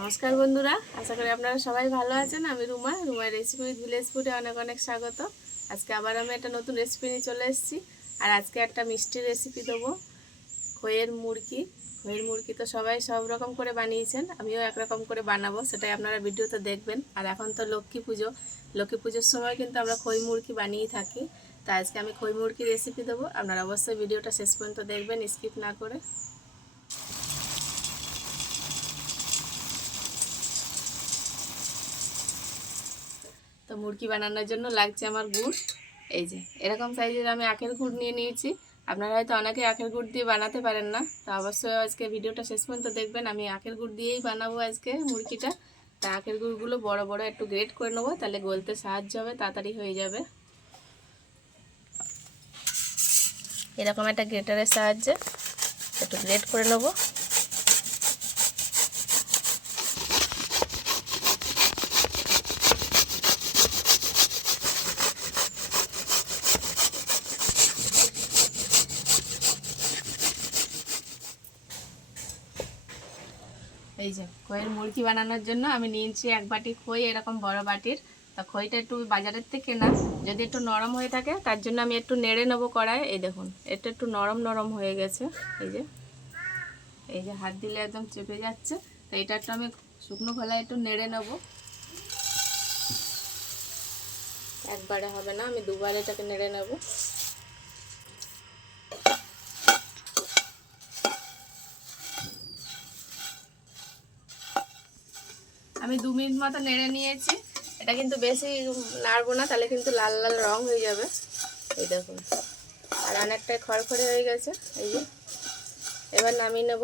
নমস্কার বন্ধুরা, আশা করি আপনারা সবাই ভালো আছেন। আমি রুমার রেসিপি উইথ ভিলেজ ফুডে অনেক অনেক স্বাগত। আজকে আবার আমি একটা নতুন রেসিপি নিয়ে চলে এসেছি। আর আজকে একটা মিষ্টি রেসিপি দেবো, খইয়ের মুড়কি। খইয়ের মুড়কি তো সবাই সব রকম করে বানিয়েছেন, আমিও একরকম করে বানাবো, সেটাই আপনারা ভিডিওতে দেখবেন। আর এখন তো লক্ষ্মী পুজোর সময় কিন্তু আমরা খই মুড়কি বানিয়ে থাকি। তো আজকে আমি খই মুড়কি রেসিপি দেবো, আপনারা অবশ্যই ভিডিওটা শেষ পর্যন্ত দেখবেন, স্কিপ না করে। তো মুড়কি বানানোর জন্য লাগছে আমার গুড়। এই যে এরকম সাইজের আমি আখের গুড় নিয়ে নিয়েছি। আপনারা হয়তো অনেকে আখের গুড় দিয়ে বানাতে পারেন না, তো অবশ্যই আজকে ভিডিওটা শেষ পর্যন্ত দেখবেন। আমি আখের গুড় দিয়েই বানাবো আজকে মুড়কিটা। তা আখের গুড়গুলো বড় বড় একটু গ্রেট করে নেবো, তাহলে গলতে সাহায্য হবে, তাড়াতাড়ি হয়ে যাবে। এরকম একটা গ্রেটারের সাহায্যে একটু গ্রেট করে নেবো। এই যে খইয়ের মুড়কি বানানোর জন্য আমি নিয়েছি এক বাটি খই, এরকম বড় বাটির। তা খইটা একটু বাজারের থেকে কেনা, যদি একটু নরম হয়ে থাকে তার জন্য আমি একটু নেড়ে নেবো কড়াই। এই দেখুন, এটা একটু নরম নরম হয়ে গেছে। এই যে হাত দিলে একদম চেপে যাচ্ছে। তো এটা একটু আমি শুকনো খোলায় একটু নেড়ে নেব। একবারে হবে না, আমি দুবার এটাকে নেড়ে নেব। আমি 2 মিনিট মতো নেড়ে নিয়েছি। এটা কিন্তু বেশি নাড়বো না, তাহলে কিন্তু লাল লাল রং হয়ে যাবে। এই দেখুন, আর অনেকটাই খড়খড়ে হয়ে গেছে। এই যে এবার নামিয়ে নেব।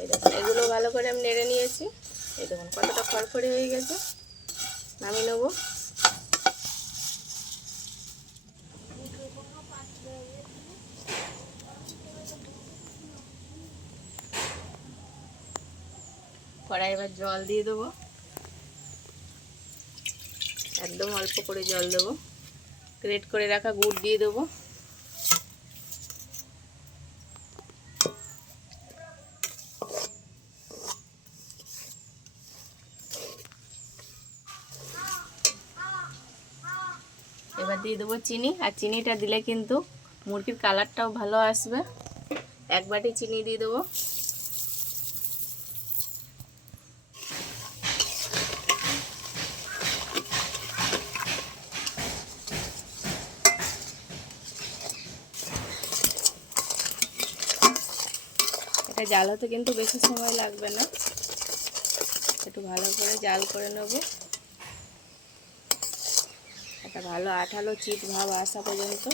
এই দেখুন, এগুলো ভালো করে আমি নেড়ে নিয়েছি। এই দেখুন কতটা খড়খড়ে হয়ে গেছে। নামিয়ে নেব। কড়াই এবার জল দিয়ে দেবো, একদম অল্প করে জল দেবো। গ্রেট করে রাখা গুড় দিয়ে দেবো। এবার দিয়ে দেবো চিনি, আর চিনিটা দিলে কিন্তু মুরগির কালারটাও ভালো আসবে। এক বাটি চিনি দিয়ে দেবো। এটা জাল হতে কিন্তু বেশি সময় লাগবে না, একটু ভালো করে জাল করে নেব। একটা ভালো আঠালো চিট ভাব আসা পর্যন্ত।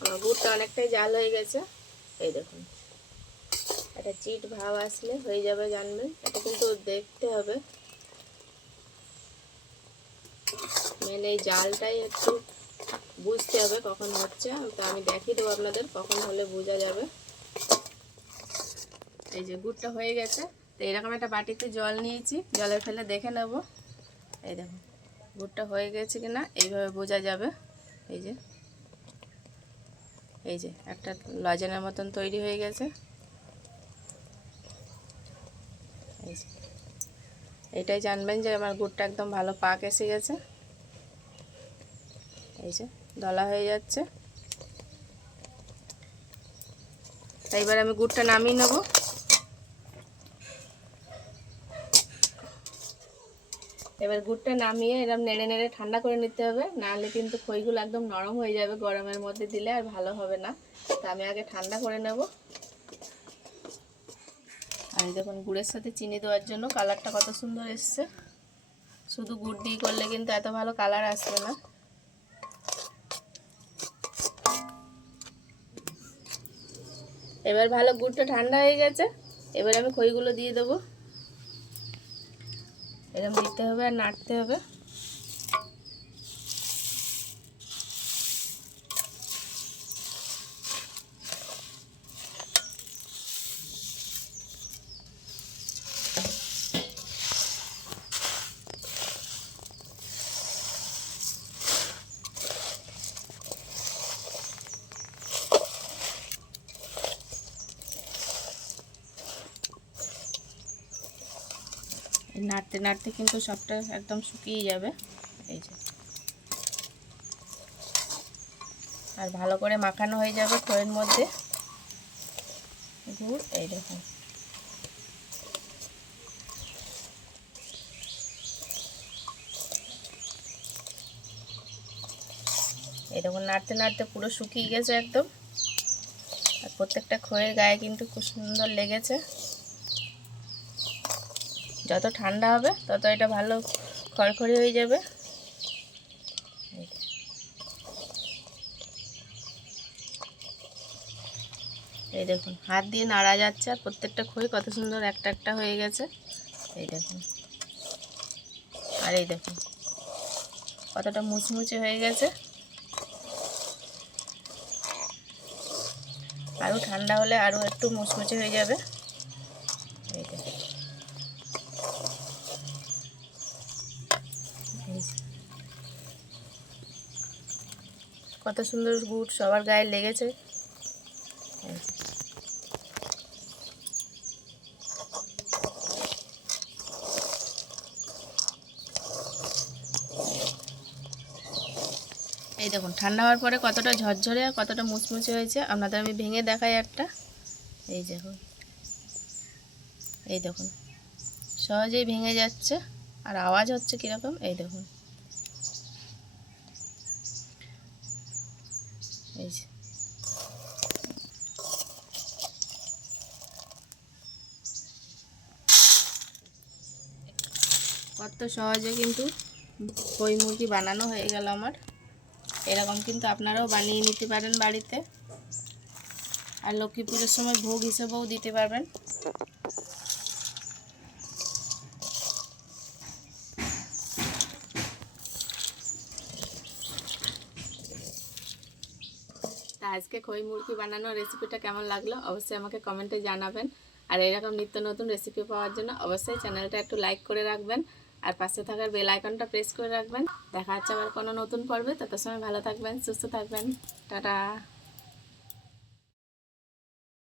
আমার গুড়টা অনেকটাই জাল হয়ে গেছে। এই দেখুন, একটা চিট ভাব আসলে হয়ে যাবে, জানবেন। এটা কিন্তু দেখতে হবে, মেন এই জালটাই একটু বুঝতে হবে কখন হচ্ছে। তো আমি দেখিয়ে দেবো আপনাদের কখন হলে বোঝা যাবে। এই যে গুড়টা হয়ে গেছে। তো এরকম একটা বাটিতে জল নিয়েছি, জলে ফেলে দেখে নেব। এই দেখুন গুড়টা হয়ে গেছে কিনা এইভাবে বোঝা যাবে। এই যে একটা লজেনের মতন তৈরি হয়ে গেছে। এটাই জানবেন যে আমার গুড়টা একদম ভালো পাক এসে গেছে। এই যে দলা হয়ে যাচ্ছে। এইবার আমি গুড়টা নামিয়ে নেব। এবার গুড়টা নামিয়ে এরকম নেড়ে নেড়ে ঠান্ডা করে নিতে হবে, নাহলে কিন্তু খইগুলো একদম নরম হয়ে যাবে, গরমের মধ্যে দিলে আর ভালো হবে না। তো আমি আগে ঠান্ডা করে নেব। আর দেখুন গুড়ের সাথে চিনি দেওয়ার জন্য কালারটা কত সুন্দর এসছে। শুধু গুড় দিয়ে করলে কিন্তু এত ভালো কালার আসবে না। এবার ভালো গুড়টা ঠান্ডা হয়ে গেছে। এবার আমি খইগুলো দিয়ে দেবো। এরকম দিতে হবে আর নাড়তে হবে। নাড়তে নাড়তে কিন্তু সবটা একদম শুকিয়ে যাবে। এই যে, আর ভালো করে মাখানো হয়ে যাবে খইয়ের মধ্যে গুড়। এই দেখুন, এই দেখুন নাড়তে নাড়তে পুরো শুকিয়ে গেছে একদম। আর প্রত্যেকটা খইয়ের গায়ে কিন্তু খুব সুন্দর লেগেছে। যত ঠান্ডা হবে তত এটা ভালো খড়খড়ি হয়ে যাবে। এই দেখুন হাত দিয়ে নাড়া যাচ্ছে, আর প্রত্যেকটা খই কত সুন্দর একটা একটা হয়ে গেছে। এই দেখুন, আর এই দেখুন কতটা মুচমুচে হয়ে গেছে। আরও ঠান্ডা হলে আরও একটু মুচমুচে হয়ে যাবে। এই দেখুন, কত সুন্দর গুড় সবার গায়ে লেগেছে। এই দেখুন ঠান্ডা হওয়ার পরে কতটা ঝরঝরে আর কতটা মুচমুচে হয়েছে। আপনাদের আমি ভেঙে দেখাই একটা। এই দেখুন, এই দেখুন সহজেই ভেঙে যাচ্ছে, আর আওয়াজ হচ্ছে কীরকম। এই দেখুন, এই যে, কত সহজে কিন্তু খই মুরগি বানানো হয়ে গেল আমার। এরকম কিন্তু আপনারাও বানিয়ে নিতে পারেন বাড়িতে, আর লক্ষ্মী পুজোর সময় ভোগ হিসেবেও দিতে পারবেন। তা আজকে খই মুরগি বানানোর রেসিপিটা কেমন লাগলো অবশ্যই আমাকে কমেন্টে জানাবেন। আর এরকম নিত্য নতুন রেসিপি পাওয়ার জন্য অবশ্যই চ্যানেলটা একটু লাইক করে রাখবেন, আর পাশে থাকার বেল আইকনটা প্রেস করে রাখবেন। দেখা হচ্ছে আবার কোনো নতুন পর্বে। তত সময় ভালো থাকবেন, সুস্থ থাকবেন। টাটা।